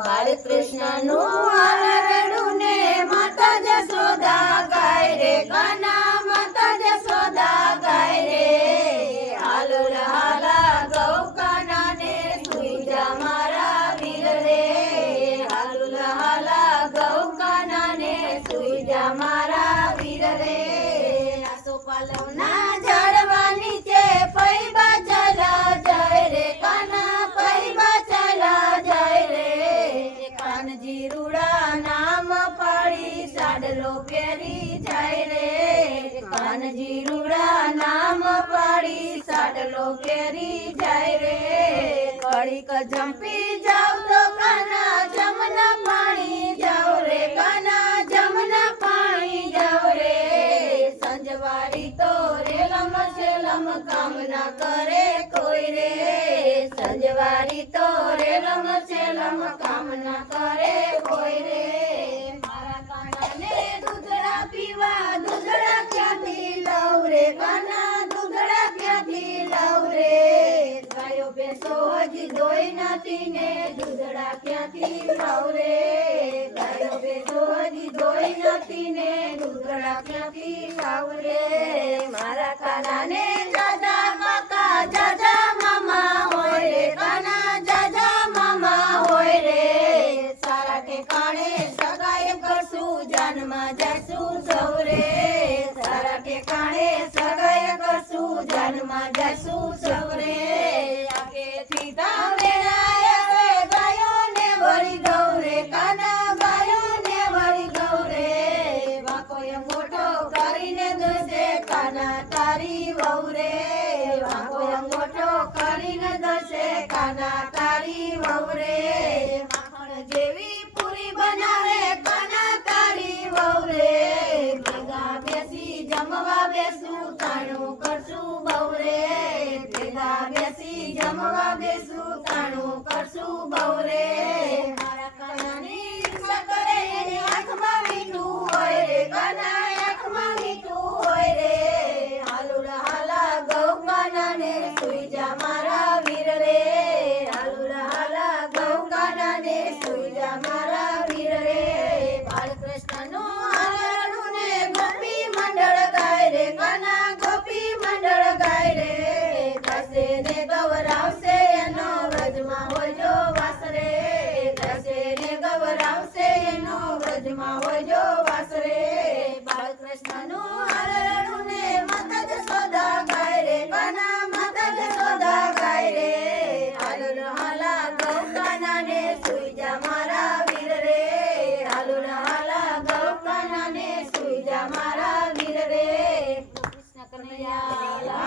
બાળકૃષ્ણનું આલરડું ને માતા જશોદા ગાય રે કાના માતા જશોદા ગાય રે હાલો હાલા ગૌ કાના ને સુઈ જા મારા વીર રે હાલો હાલા ગૌ કાના ને સુઈ જા મારા વીર રે આસો પાલવના ઝાડવા નીચે પૈબા ચાલા જાય રે કાના પૈબા ચાલા જાય રે કાનજી રૂડા નામ પાડી સાડલો પહેરી જાય રે કાનજી રૂડા નામ પાડી સાડલો પહેરી જાય રે કડીક જંપી જાવ તો કાના જમના પાણી જાવ રે કાના જમના પાણી જાવ રે સંજવારી તો રેલમ સેલમ કામ ના કરે કોઈ રે સંજવારી તો રેલમ સેલમ કામ ના કરે કોઈ રે મારા કાનાને દૂધડા પીવા દૂધડા ક્યાંથી લઉં રે કાના દૂધડા ક્યાંથી લઉં રે ગાયો ભેંસો હજી દોઈ નથી ને દૂધડા ક્યાંથી લઉં રે ગાયો ભેંસો હજી દોઈ નથી ને દૂધડા ક્યાંથી લઉં રે મારા કાનાને દાદા